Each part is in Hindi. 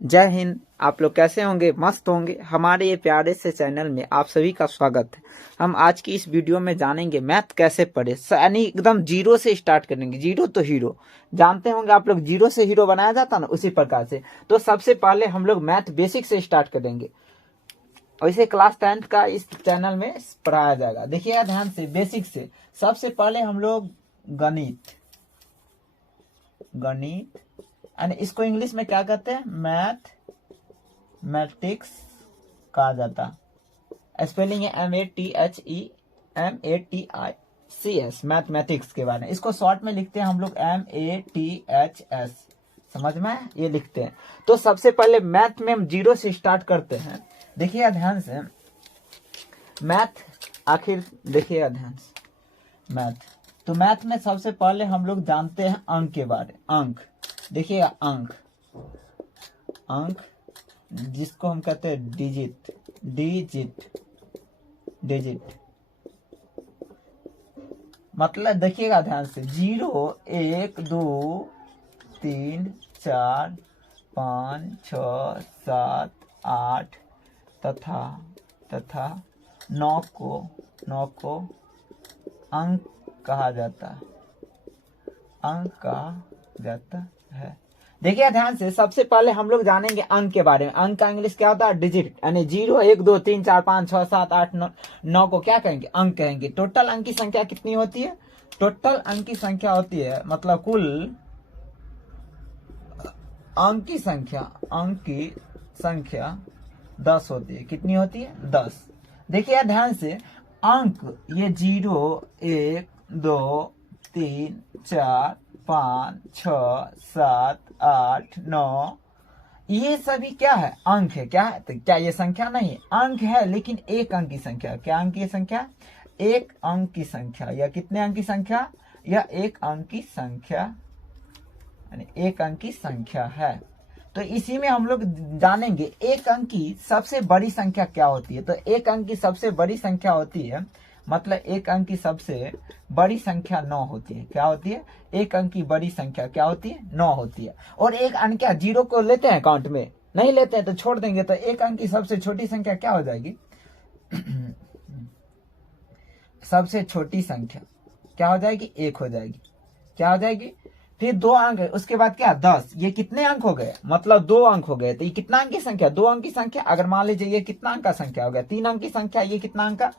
जय हिंद। आप लोग कैसे होंगे? मस्त होंगे। हमारे ये प्यारे से चैनल में आप सभी का स्वागत है। हम आज की इस वीडियो में जानेंगे मैथ कैसे पढ़े, यानी एकदम जीरो से स्टार्ट करेंगे। जीरो तो हीरो जानते होंगे आप लोग, जीरो से हीरो बनाया जाता ना, उसी प्रकार से। तो सबसे पहले हम लोग मैथ बेसिक से स्टार्ट करेंगे और इसे क्लास 10th का इस चैनल में पढ़ाया जाएगा। देखिएगा ध्यान से, बेसिक से सबसे पहले हम लोग गणित यानी इसको इंग्लिश में क्या कहते हैं? मैथमेटिक्स कहा जाता है। स्पेलिंग है MATHEMATICS, मैथमेटिक्स के बारे में। इसको शॉर्ट में लिखते हैं हम लोग MATHS। समझ में ये लिखते हैं। तो सबसे पहले मैथ में हम जीरो से स्टार्ट करते हैं। देखिएगा ध्यान से, मैथ आखिर देखिएगा ध्यान से, मैथ में सबसे पहले हम लोग जानते हैं अंक के बारे में। अंक देखिएगा, अंक जिसको हम कहते हैं डिजिट मतलब देखिएगा ध्यान से, 0 1 2 3 4 5 6 7 8 तथा 9 को अंक कहा जाता है। देखिए ध्यान से, सबसे पहले हम लोग जानेंगे अंक के बारे में। अंक का इंग्लिश क्या होता है? डिजिट। यानी 0 1 2 3 4 5 6 7 8 9 को क्या कहेंगे? अंक कहेंगे। टोटल अंक की संख्या कितनी होती है? टोटल अंक की संख्या होती है, मतलब कुल अंक की संख्या 10 होती है। कितनी होती है? 10। देखिए ध्यान से, अंक ये 0 1 2 3 4 5 6 7 8 9 ये सभी क्या है? अंक है। क्या है? तो क्या ये संख्या नहीं है? अंक है, लेकिन एक अंक की संख्या। क्या अंक की संख्या? एक अंक की संख्या। या कितने अंक की संख्या? या एक अंक की संख्या, यानी एक अंक की संख्या है। तो इसी में हम लोग जानेंगे एक अंक की सबसे बड़ी संख्या क्या होती है। तो एक अंक की सबसे बड़ी संख्या होती है, मतलब एक अंक की सबसे बड़ी संख्या 9 होती है। क्या होती है? एक अंक की बड़ी संख्या क्या होती है? 9 होती है। और एक अंक क्या 0 को लेते हैं काउंट में? नहीं लेते हैं, तो छोड़ देंगे। तो एक अंक की सबसे छोटी संख्या क्या हो जाएगी? सबसे छोटी संख्या क्या हो जाएगी? 1 हो जाएगी। क्या हो जाएगी? फिर 2 अंक है, उसके बाद क्या? 10। ये कितने अंक हो गए? मतलब 2 अंक हो गए। तो ये कितना अंक की संख्या? 2 अंक की संख्या। अगर मान लीजिए ये कितना अंक का संख्या हो गया? 3 अंक की संख्या। ये कितना अंक का?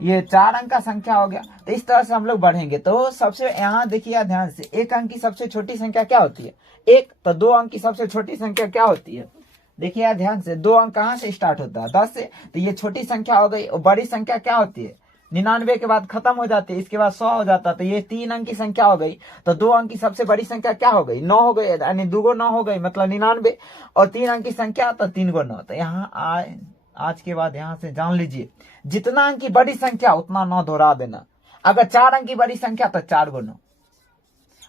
ये 4 अंक का संख्या हो गया। तो इस तरह से हम लोग बढ़ेंगे। तो सबसे यहाँ देखिए ध्यान से, एक अंक की सबसे छोटी संख्या क्या होती है? 1। तो 2 अंक की सबसे छोटी संख्या क्या होती है? देखिए ध्यान से, 2 अंक कहाँ से स्टार्ट होता है? 10 से। तो ये छोटी संख्या हो गई। और बड़ी संख्या क्या होती है? 99 के बाद खत्म हो जाती है, इसके बाद 100 हो जाता। तो ये 3 अंक की संख्या हो गई। तो 2 अंक की सबसे बड़ी संख्या क्या हो गई? 9 हो गई। यानी 2 को 9 हो गई, मतलब 99। और 3 अंक की संख्या तो 3 को 9। तो यहाँ आज के बाद यहाँ से जान लीजिए, जितना अंक की बड़ी संख्या उतना 9 दोहरा देना। अगर 4 अंक की बड़ी संख्या तो 4 को 9।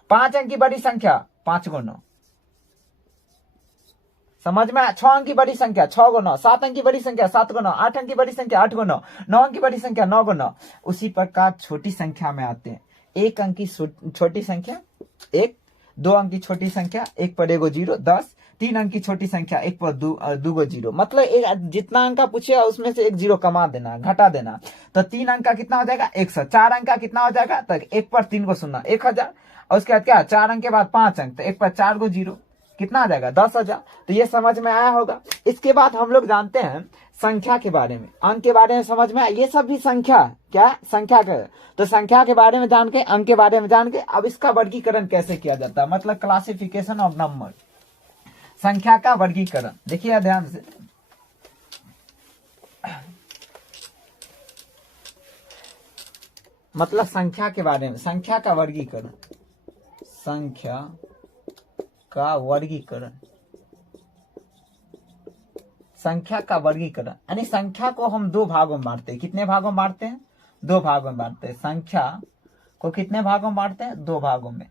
5 अंक की बड़ी संख्या 5 को 9। समझ में? 6 अंक की बड़ी संख्या 6 को 9। 7 अंक की बड़ी संख्या 7 को 9। 8 अंक की बड़ी संख्या 8 को 9। 9 अंक की बड़ी संख्या 9 को 9। उसी प्रकार छोटी संख्या में आते हैं। एक अंक की छोटी संख्या 1, 2 अंक की छोटी संख्या 1 पर 1 0 10, 3 अंक की छोटी संख्या 1 पर 2 0। मतलब एक जितना अंक का पूछेगा उसमें से 1 0 कमा देना, घटा देना। तो 3 अंक का कितना हो जाएगा? 100। 4 अंक का कितना हो जाएगा? तो 1 पर 3 को 0, 1000। और उसके बाद क्या? 4 अंक के बाद 5 अंक, तो 1 पर 4 को 0, कितना आ जाएगा? 10,000। तो ये समझ में आया होगा। इसके बाद हम लोग जानते हैं संख्या के बारे में। अंक के बारे में समझ में आया। ये सब भी संख्या क्या? संख्या का। तो संख्या के बारे में जान के, अंक के बारे में जान के, अब इसका वर्गीकरण कैसे किया जाता है, मतलब क्लासिफिकेशन ऑफ नंबर, संख्या का वर्गीकरण। देखिए ध्यान से, मतलब संख्या के बारे में, संख्या का वर्गीकरण, संख्या का वर्गीकरण, संख्या का वर्गीकरण। यानी संख्या को हम 2 भागों में बांटते हैं। कितने भागों में बांटते हैं? 2 भागों में बांटते हैं। संख्या को कितने भागों में बांटते हैं? 2 भागों में।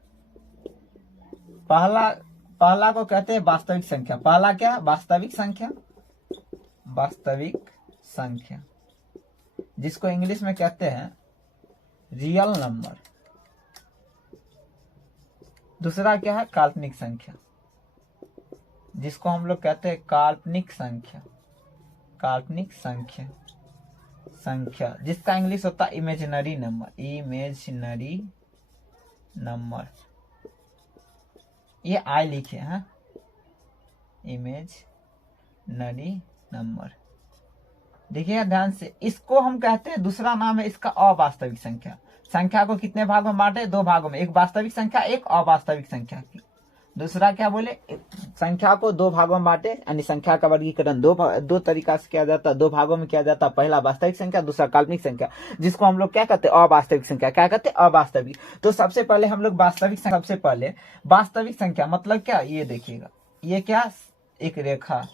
पहला को कहते हैं वास्तविक संख्या। पहला क्या? वास्तविक संख्या। वास्तविक संख्या जिसको इंग्लिश में कहते हैं रियल नंबर। दूसरा क्या है? काल्पनिक संख्या, जिसको हम लोग कहते हैं काल्पनिक संख्या, काल्पनिक संख्या, संख्या जिसका इंग्लिश होता है इमेजिनरी नंबर, इमेजिनरी नंबर, ये आई लिखे हैं, इमेजिनरी नंबर। देखिए ध्यान से, इसको हम कहते हैं, दूसरा नाम है इसका अवास्तविक संख्या। संख्या को कितने भागों में बांटे? दो भागों में, एक वास्तविक संख्या, एक अवास्तविक संख्या। दूसरा क्या बोले? संख्या को दो भागों में बांटे, यानी संख्या का वर्गीकरण दो तरीका से किया जाता है, दो भागों में किया जाता है। पहला वास्तविक संख्या, दूसरा काल्पनिक संख्या, जिसको हम लोग क्या कहते हैं? अवास्तविक संख्या। क्या कहते हैं? अवास्तविक। तो सबसे पहले हम लोग वास्तविक, सबसे पहले वास्तविक संख्या मतलब क्या? ये देखिएगा, ये क्या? एक रेखा,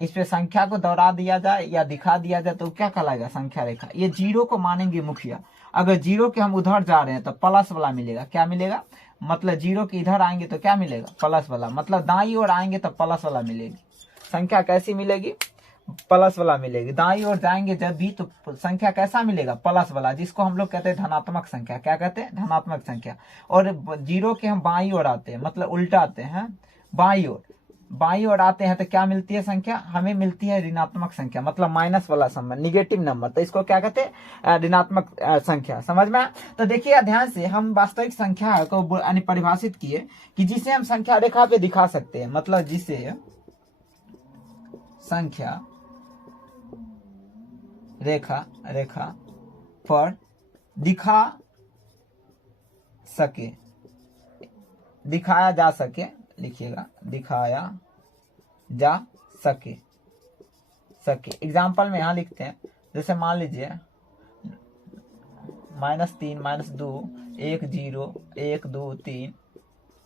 इस पे संख्या को दोहरा दिया जाए या दिखा दिया जाए तो क्या कहलाएगा? संख्या रेखा। ये जीरो को मानेंगे मुखिया। अगर जीरो के हम उधर जा रहे हैं तो प्लस वाला मिलेगा। क्या मिलेगा? मतलब जीरो के इधर आएंगे तो क्या मिलेगा? प्लस वाला। मतलब दाईं ओर आएंगे तो प्लस वाला मिलेगी। संख्या कैसी मिलेगी? प्लस वाला मिलेगी। दाईं ओर जाएंगे जब भी तो संख्या कैसा मिलेगा? प्लस वाला, जिसको हम लोग कहते हैं धनात्मक संख्या। क्या कहते हैं? धनात्मक संख्या। और जीरो के हम बाईं ओर आते हैं, मतलब उल्टा आते हैं, बाईं ओर, बाईं ओर आते हैं तो क्या मिलती है संख्या? हमें मिलती है ऋणात्मक संख्या, मतलब माइनस वाला संख्या, निगेटिव नंबर। तो इसको क्या कहते हैं? ऋणात्मक संख्या। समझ में आया? तो देखिए ध्यान से, हम वास्तविक संख्या को परिभाषित किए कि जिसे हम संख्या रेखा पे दिखा सकते हैं, मतलब जिसे संख्या रेखा पर दिखा सके, दिखाया जा सके, लिखिएगा, दिखाया जा सके। एग्जाम्पल में यहां लिखते हैं, जैसे मान लीजिए -3, -2, 1, 0, 1, 2, 3,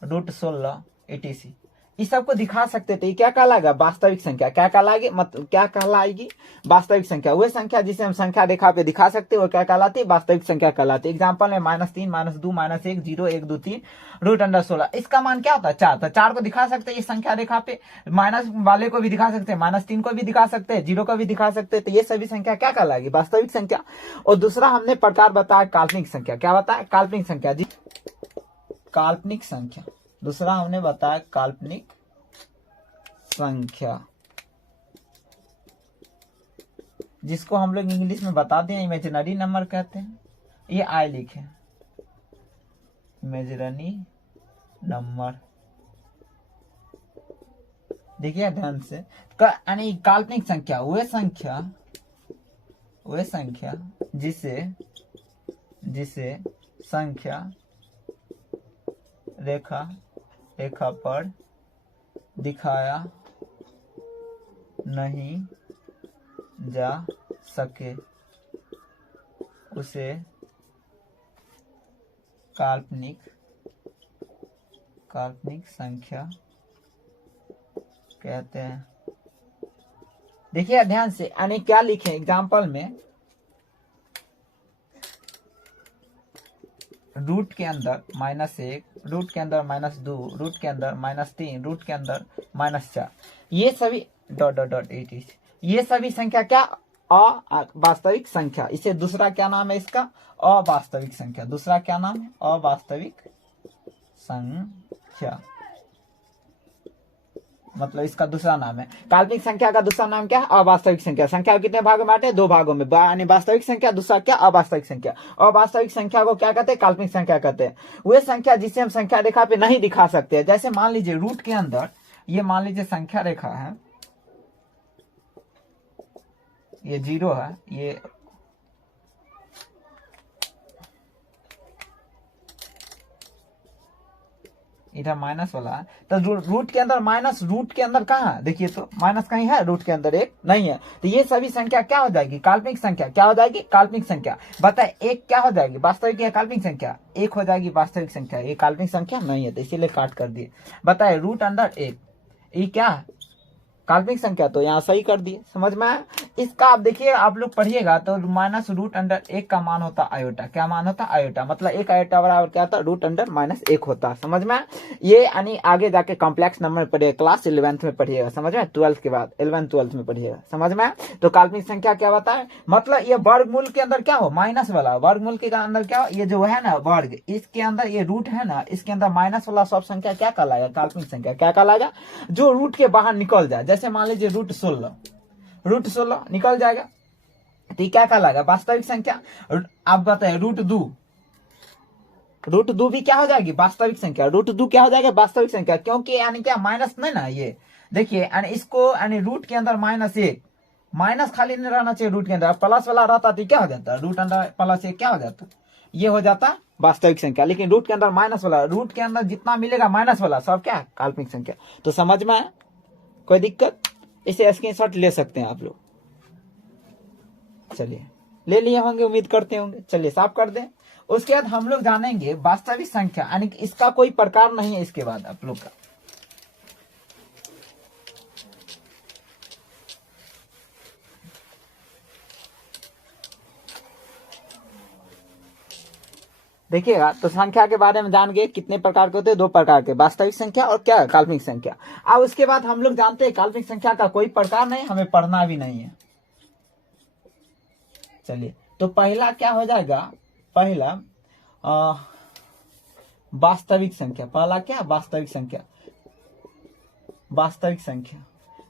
√16 etc. इस सबको दिखा सकते थे। क्या कहलाएगा? वास्तविक संख्या। क्या कहलाएगी? क्या कहलाएगी? वास्तविक संख्या। वह संख्या जिसे हम संख्या रेखा पे दिखा सकते हैं वो क्या कहलाती है? वास्तविक संख्या कहलाती है। एग्जाम्पल में -3, -2, -1, 0, 1, 2, 3, √16। इसका मान क्या होता है? 4। तो 4 को दिखा सकते हैं इस संख्या रेखा पे। माइनस वाले को भी दिखा सकते हैं, -3 को भी दिखा सकते हैं, 0 को भी दिखा सकते हैं। तो ये सभी संख्या क्या कहलाएगी? वास्तविक संख्या। और दूसरा हमने प्रकार बताया काल्पनिक संख्या। क्या बताया? काल्पनिक संख्या जी, काल्पनिक संख्या। दूसरा हमने बताया काल्पनिक संख्या, जिसको हम लोग इंग्लिश में बताते हैं इमेजिनरी नंबर कहते हैं। ये आई लिखे, इमेजिनरी नंबर। देखिए ध्यान से, यानी काल्पनिक संख्या वह संख्या जिसे संख्या रेखा पर दिखाया नहीं जा सके, उसे काल्पनिक संख्या कहते हैं। देखिए ध्यान से, यानी क्या लिखे एग्जाम्पल में, रूट के अंदर -1, रूट के अंदर -2, रूट के अंदर -3, रूट के अंदर -4, ये सभी etc. ये सभी संख्या क्या? अवास्तविक संख्या। इसे दूसरा क्या नाम है इसका? अवास्तविक संख्या। दूसरा क्या नाम है? अवास्तविक संख्या, मतलब इसका दूसरा नाम है। काल्पनिक संख्या का दूसरा नाम क्या है? अवास्तविक संख्या। संख्या को कितने भागों में बांटे? दो भागों में, यानी वास्तविक संख्या, दूसरा क्या? अवास्तविक संख्या। अवास्तविक संख्या को क्या कहते हैं? काल्पनिक संख्या कहते हैं। वह संख्या जिसे हम संख्या रेखा पे नहीं दिखा सकते। जैसे मान लीजिए रूट के अंदर, ये मान लीजिए संख्या रेखा है, ये 0 है, ये इधर माइनस वाला है, तो रूट के अंदर माइनस, रूट के अंदर कहाँ है? देखिए तो माइनस कहीं है? रूट के अंदर एक नहीं है। तो ये सभी संख्या क्या हो जाएगी? काल्पनिक संख्या। क्या हो जाएगी? काल्पनिक संख्या। बताए एक क्या हो जाएगी? वास्तविक या काल्पनिक संख्या? एक हो जाएगी वास्तविक संख्या। ये काल्पनिक संख्या नहीं है, तो इसीलिए काट कर दिए। बताए रूट अंदर 1, ये क्या है? काल्पनिक संख्या तो यहाँ सही कर दिए, समझ में आया। इसका आप देखिए, आप लोग पढ़िएगा तो माइनस रूट अंडर एक का मान होता आयोटा। क्या मान होता आयोटा, मतलब एक आयोटा बराबर क्या होता, रूट अंडर माइनस एक होता, समझ में आया। ये यानी आगे जाके कॉम्प्लेक्स नंबर पढ़िएगा, क्लास 11th में पढ़िएगा, समझ में, 12th के बाद 11th 12th में पढ़िएगा, समझ में आया। तो काल्पनिक संख्या क्या बताए, मतलब ये वर्गमूल के अंदर क्या हो, माइनस वाला वर्गमूल के अंदर क्या हो, ये जो है ना वर्ग, इसके अंदर ये रूट है ना, इसके अंदर माइनस वाला सब संख्या क्या कहलाएगा, काल्पनिक संख्या क्या कहलाएगा, जो रूट के बाहर निकल जाए। जैसे मान लीजिए रूट 16 निकल जाएगा तो ये क्या कहलाएगा, वास्तविक संख्या। आप बताए रूट 2 भी क्या हो जाएगी, वास्तविक संख्या। रूट 2 क्या हो जाएगा, वास्तविक संख्या, क्योंकि यानी क्या माइनस नहीं ना, ये देखिए यानी इसको यानी रूट के अंदर -1, माइनस खाली नहीं रहना चाहिए रूट के अंदर, प्लस वाला रहता तो क्या हो जाता, रूट अंडर +1 क्या हो जाता, ये हो जाता वास्तविक संख्या। लेकिन रूट के अंदर माइनस वाला, रूट के अंदर जितना मिलेगा माइनस वाला सब क्या काल्पनिक संख्या। तो समझ में आया, कोई दिक्कत, इसे स्क्रीनशॉट ले सकते हैं आप लोग। चलिए ले लिए होंगे, उम्मीद करते होंगे। चलिए साफ कर दें। उसके बाद हम लोग जानेंगे वास्तविक संख्या, यानी कि इसका कोई प्रकार नहीं है। इसके बाद आप लोग का देखिएगा, तो संख्या के बारे में जान गए कितने प्रकार के होते हैं, 2 प्रकार के, वास्तविक संख्या और क्या काल्पनिक संख्या। अब उसके बाद हम लोग जानते हैं काल्पनिक संख्या का कोई प्रकार नहीं, हमें पढ़ना भी नहीं है। चलिए, तो पहला क्या हो जाएगा, पहला वास्तविक संख्या। पहला क्या, वास्तविक संख्या। वास्तविक संख्या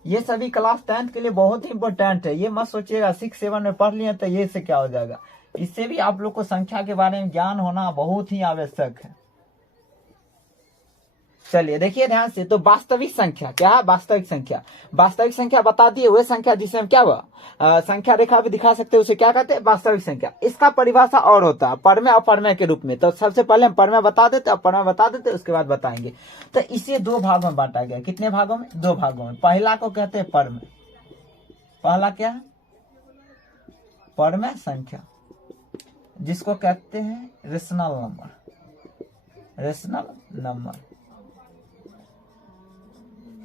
ये सभी क्लास 10th के लिए बहुत ही इंपॉर्टेंट है। ये मत सोचिएगा 6 7 में पढ़ लिया तो ये से क्या हो जाएगा। इससे भी आप लोग को संख्या के बारे में ज्ञान होना बहुत ही आवश्यक है। चलिए देखिए ध्यान से, तो वास्तविक संख्या क्या है, वास्तविक संख्या। वास्तविक संख्या बता दिए, वह संख्या जिसे हम क्या हुआ संख्या रेखा भी दिखा सकते हैं, उसे क्या कहते हैं, वास्तविक संख्या। इसका परिभाषा और होता है परमेय अपरमेय के रूप में। तो सबसे पहले हम परमेय बता देते, अपरमेय बता देते, उसके बाद बताएंगे। तो इसे 2 भागों में बांटा गया। कितने भागों में, 2 भागों में। पहला को कहते हैं परमेय। पहला क्या है, परमेय संख्या, जिसको कहते हैं रेशनल नंबर, रेशनल नंबर।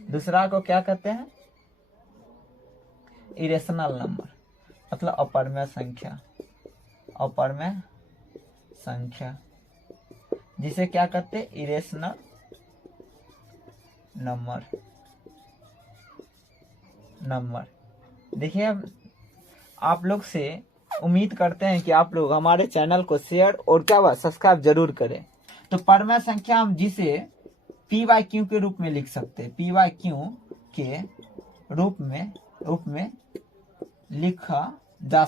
दूसरा को क्या कहते हैं, इरेशनल नंबर, मतलब अपरमेय संख्या, अपरमेय संख्या, जिसे क्या कहते हैं, इरेशनल नंबर। देखिए, आप लोग से उम्मीद करते हैं कि आप लोग हमारे चैनल को शेयर और क्या हुआ सब्सक्राइब जरूर करें। तो परमेय संख्या हम जिसे P/Q के रूप में लिख सकते हैं, P/Q के रूप में लिखा जा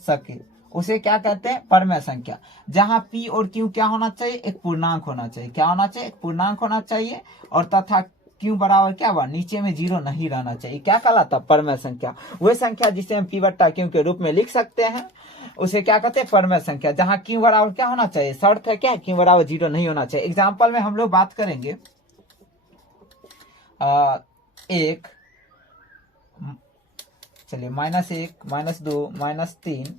सके, उसे क्या कहते हैं, परमेय संख्या। जहां P और Q क्या होना चाहिए, एक पूर्णांक होना चाहिए। क्या होना चाहिए, एक पूर्णांक होना चाहिए। और तथा Q बराबर क्या हुआ, नीचे में 0 नहीं रहना चाहिए। क्या कहलाता, परमेय संख्या। वह संख्या जिसे हम P/Q के रूप में लिख सकते हैं, उसे क्या कहते हैं, परमेय संख्या। जहां Q बराबर क्या होना चाहिए, शर्त है क्या, Q बराबर 0 नहीं होना चाहिए। एग्जाम्पल में हम लोग बात करेंगे 1, चलिए -1, -2, -3।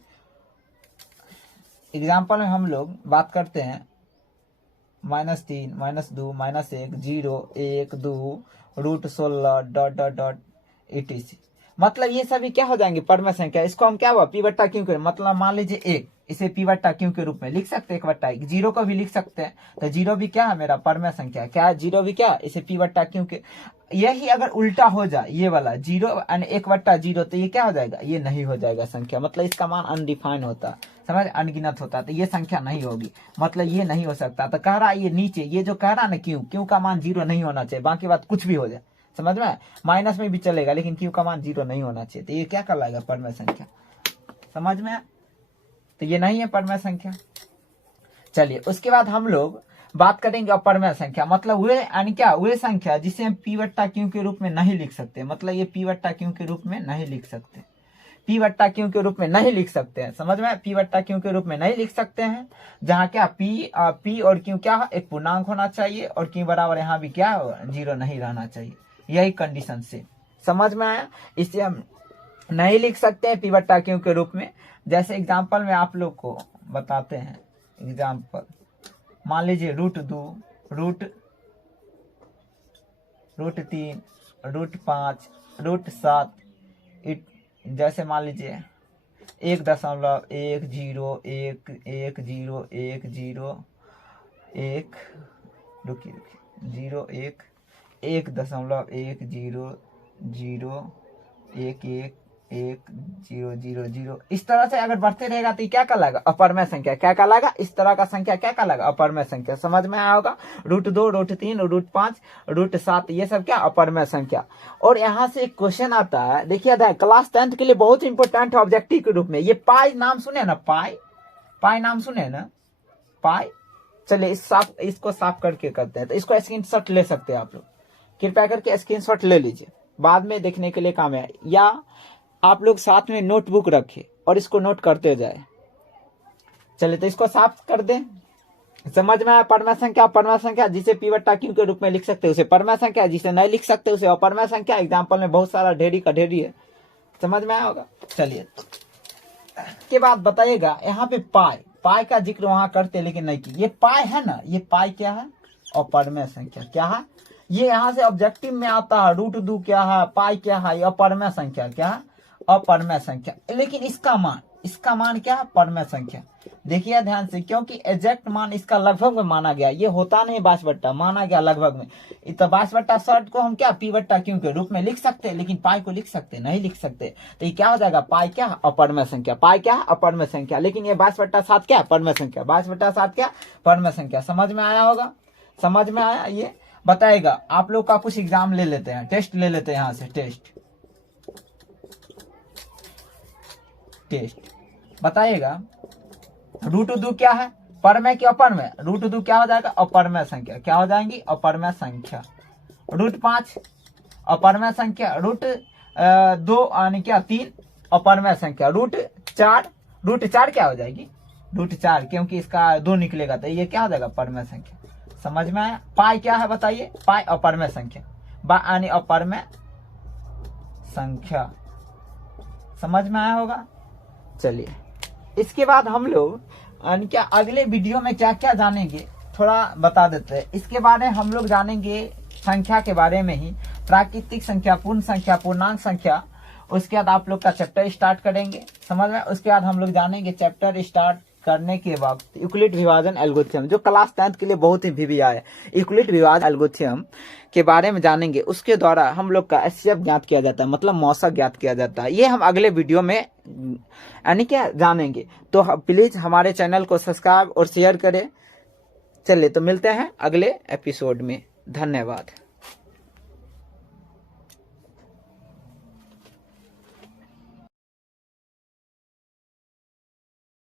एग्जाम्पल में हम लोग बात करते हैं -3, -2, -1, 0, 1, 2, √16 ... etc। मतलब ये सभी क्या हो जाएंगे, परमेय संख्या। इसको हम क्या हुआ, P/Q के, मतलब मान लीजिए 1, इसे P/Q के रूप में लिख सकते हैं, 1/1। 0 को भी लिख सकते हैं, तो 0 भी क्या है, मेरा परमेय संख्या। क्या है, 0 भी क्या, इसे P/Q के। यही अगर उल्टा हो जाए, ये वाला 0 और 1/0, तो ये क्या हो जाएगा, ये नहीं हो जाएगा संख्या। मतलब इसका मान अनडिफाइंड होता, समझ, अनगिनत होता, तो ये संख्या नहीं होगी, मतलब ये नहीं हो सकता। तो कह रहा है ये नीचे, ये जो कह रहा ना Q का मान 0 नहीं होना चाहिए, बाकी बात कुछ भी हो जाए, समझ में, माइनस में भी चलेगा, लेकिन Q का मान 0 नहीं होना चाहिए। तो ये क्या कहलाएगा, परमेय संख्या। समझ में, तो ये नहीं है परमेय संख्या। चलिए उसके बाद हम लोग बात करेंगे अपरमेय संख्या। मतलब वे यानी क्या, वे संख्या जिसे हम P/Q के रूप में नहीं लिख सकते। मतलब ये P/Q के रूप में नहीं लिख सकते, P/Q के रूप में नहीं लिख सकते हैं, समझ में, P/Q के रूप में नहीं लिख सकते हैं। जहां क्या P और Q क्या है, एक पूर्णांक होना चाहिए, और Q बराबर यहाँ भी क्या 0 नहीं रहना चाहिए। यही कंडीशन से, समझ में आया। इसे हम नहीं लिख सकते हैं P/Q के रूप में। जैसे एग्जाम्पल में आप लोग को बताते हैं, एग्जाम्पल मान लीजिए √2, √3, √5, √7, जैसे मान लीजिए 1.1010101 रुकिए 1.10 इस तरह से अगर बढ़ते रहेगा तो क्या कहलाएगा? अपरमय संख्या। क्या कहलाएगा? इस तरह का संख्या क्या कहलाएगा? अपरमय संख्या। समझ में आया होगा? √2, √3, √5, √7 ये सब क्या? अपरमय संख्या। और यहाँ से एक क्वेश्चन आता है, देखिए क्लास 10th के लिए बहुत इंपॉर्टेंट है ऑब्जेक्टिव के रूप में। ये पाई नाम सुने ना? पाई नाम सुने ना? पाई। चलिए इसको साफ करके करते हैं। तो इसको स्क्रीनशॉट ले सकते हैं आप लोग, कृपया करके स्क्रीनशॉट ले लीजिए, बाद में देखने के लिए काम है। या आप लोग साथ में नोटबुक रखें और इसको नोट करते जाए। चलिए तो इसको साफ कर दें। समझ में आया? परमय संख्या जिसे p/q के रूप में लिख सकते हैं उसे परमय संख्या, जिसे नहीं लिख सकते उसे अपरमय संख्या। एग्जाम्पल में बहुत सारा ढेरी का ढेरी है। समझ में आया होगा? चलिए के बाद बताइएगा यहाँ पे पाई का जिक्र वहां करते लेकिन नहीं की। ये पाई है ना, ये पाई क्या है? अपरमय संख्या। क्या है? ये यहाँ से ऑब्जेक्टिव में आता है। √2 क्या है? पाई क्या है? ये अपरमय संख्या। क्या है? अपरमय संख्या। लेकिन इसका मान क्या है? परमय संख्या। देखिए ध्यान से, क्योंकि एग्जैक्ट मान इसका लगभग में माना गया। ये होता नहीं 22 माना गया लगभग में। तो 22 को हम क्या p/q के रूप में लिख सकते हैं, लेकिन पाई को लिख सकते नहीं लिख सकते। तो ये क्या हो जाएगा? पाई क्या? अपरमय संख्या। पाई क्या? अपरमय संख्या। लेकिन ये 22/7 क्या? परमय संख्या। 22/7 क्या? परमय संख्या। समझ में आया होगा? समझ में आया? ये बताएगा। आप लोग का कुछ एग्जाम ले लेते हैं, टेस्ट ले लेते हैं। यहाँ से टेस्ट बताइएगा। √2 क्या है? परमय की अपरमय? √2 क्या हो जाएगा? अपरमय संख्या। क्या हो जाएंगी? अपरमय संख्या। √5 अपरमय संख्या। √2 यानी क्या? 3 अपरमय संख्या। √4 क्या हो जाएगी? √4 क्योंकि इसका 2 निकलेगा तो ये क्या हो जाएगा? परमय संख्या। समझ में आया? पाई क्या है बताइए? पाई अपरमय संख्या यानी अपरमय संख्या। समझ में आया होगा? चलिए इसके बाद हम लोग क्या अगले वीडियो में क्या क्या जानेंगे थोड़ा बता देते हैं। इसके बारे में हम लोग जानेंगे संख्या के बारे में ही, प्राकृतिक संख्या, पूर्ण संख्या, पूर्णांक संख्या। उसके बाद आप लोग का चैप्टर स्टार्ट करेंगे। समझ में? उसके बाद हम लोग जानेंगे चैप्टर स्टार्ट करने के वक्त यूक्लिड विभाजन एल्गोरिथम, जो क्लास 10th के लिए बहुत ही भिविया है। यूक्लिड विभाजन एल्गोरिथम के बारे में जानेंगे। उसके द्वारा हम लोग का एचसीएफ ज्ञात किया जाता है, मतलब मौसा ज्ञात किया जाता है। ये हम अगले वीडियो में यानी क्या जानेंगे। तो प्लीज हमारे चैनल को सब्सक्राइब और शेयर करें। चलिए तो मिलते हैं अगले एपिसोड में। धन्यवाद।